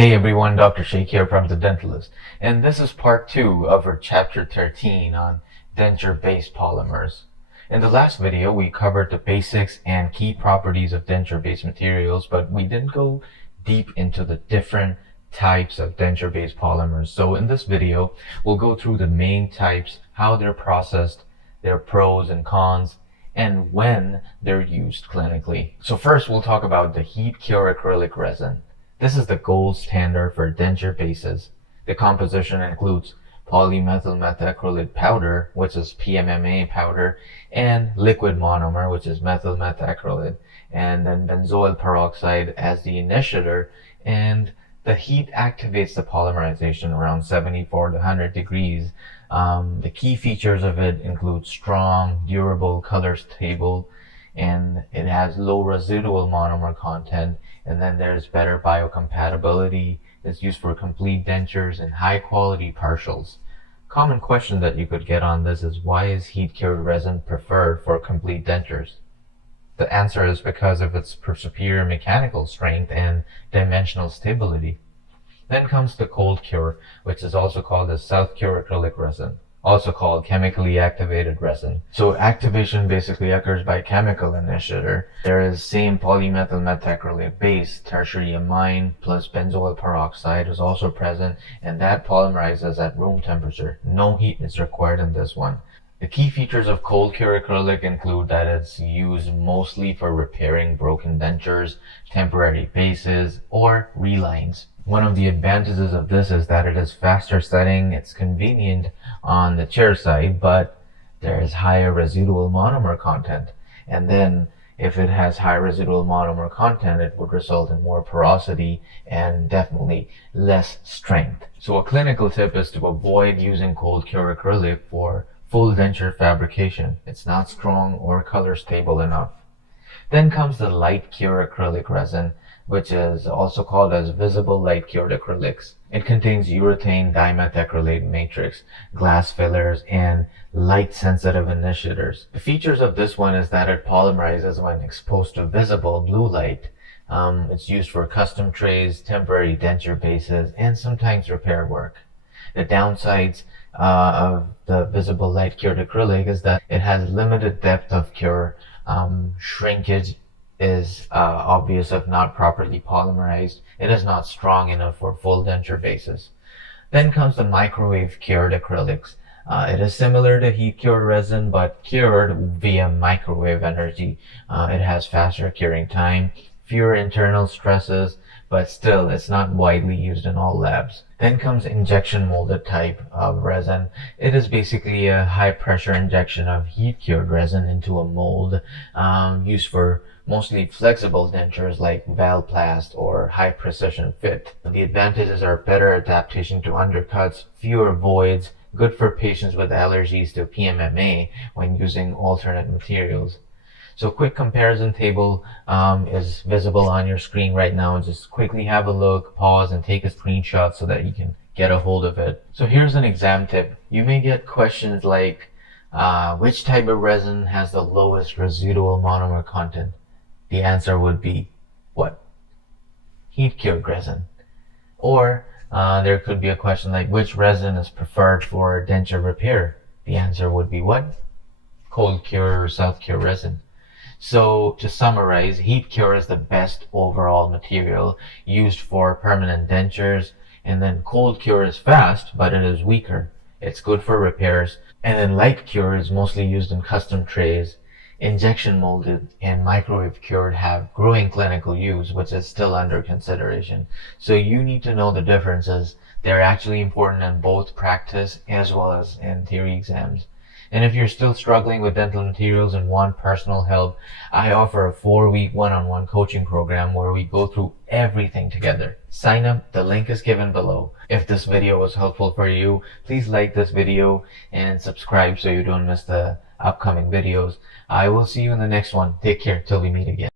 Hey everyone, Dr. Shaikh here from the Dentalist, and this is part 2 of our chapter 13 on denture-based polymers. In the last video, we covered the basics and key properties of denture-based materials, but we didn't go deep into the different types of denture-based polymers. So in this video, we'll go through the main types, how they're processed, their pros and cons, and when they're used clinically. So first, we'll talk about the heat cure acrylic resin. This is the gold standard for denture bases. The composition includes polymethyl methacrylate powder, which is PMMA powder, and liquid monomer, which is methyl methacrylate, and then benzoyl peroxide as the initiator, and the heat activates the polymerization around 74 to 100 degrees. The key features of it include strong, durable, color stable, and it has low residual monomer content, and then there's better biocompatibility. It's used for complete dentures and high quality partials. Common question that you could get on this is, why is heat cured resin preferred for complete dentures? The answer is because of its superior mechanical strength and dimensional stability. Then comes the cold cure, which is also called the south cure acrylic resin, also called chemically activated resin. So activation basically occurs by chemical initiator. There is same polymethyl methacrylate base, tertiary amine plus benzoyl peroxide is also present, and that polymerizes at room temperature. No heat is required in this one. The key features of cold cure acrylic include that it's used mostly for repairing broken dentures, temporary bases, or relines. One of the advantages of this is that it is faster setting, it's convenient on the chair side, but there is higher residual monomer content. And then if it has high residual monomer content, it would result in more porosity and definitely less strength. So a clinical tip is to avoid using cold cure acrylic for full denture fabrication. It's not strong or color stable enough. Then comes the light cure acrylic resin, which is also called as visible light cured acrylics. It contains urethane dimethacrylate matrix, glass fillers, and light sensitive initiators. The features of this one is that it polymerizes when exposed to visible blue light. It's used for custom trays, temporary denture bases, and sometimes repair work. The downsides of the visible light cured acrylic is that it has limited depth of cure. Shrinkage is obvious if not properly polymerized. It is not strong enough for full denture bases. Then comes the microwave cured acrylics. It is similar to heat cured resin, but cured via microwave energy. It has faster curing time, fewer internal stresses, but still it's not widely used in all labs. Then comes injection molded type of resin. It is basically a high pressure injection of heat cured resin into a mold, used for mostly flexible dentures like Valplast or high precision fit. The advantages are better adaptation to undercuts, fewer voids, good for patients with allergies to PMMA when using alternate materials. So quick comparison table is visible on your screen right now. Just quickly have a look, pause, and take a screenshot so that you can get a hold of it. So here's an exam tip. You may get questions like, which type of resin has the lowest residual monomer content? The answer would be what? Heat cured resin. Or there could be a question like, which resin is preferred for denture repair? The answer would be what? Cold cure or south cure resin. So to summarize, heat cure is the best overall material used for permanent dentures, and then cold cure is fast, but it is weaker. It's good for repairs. And then light cure is mostly used in custom trays. Injection molded and microwave cured have growing clinical use, which is still under consideration. So you need to know the differences. They're actually important in both practice as well as in theory exams. And if you're still struggling with dental materials and want personal help, I offer a 4-week one-on-one coaching program where we go through everything together. Sign up, the link is given below. If this video was helpful for you, please like this video and subscribe so you don't miss the upcoming videos. I will see you in the next one. Take care till we meet again.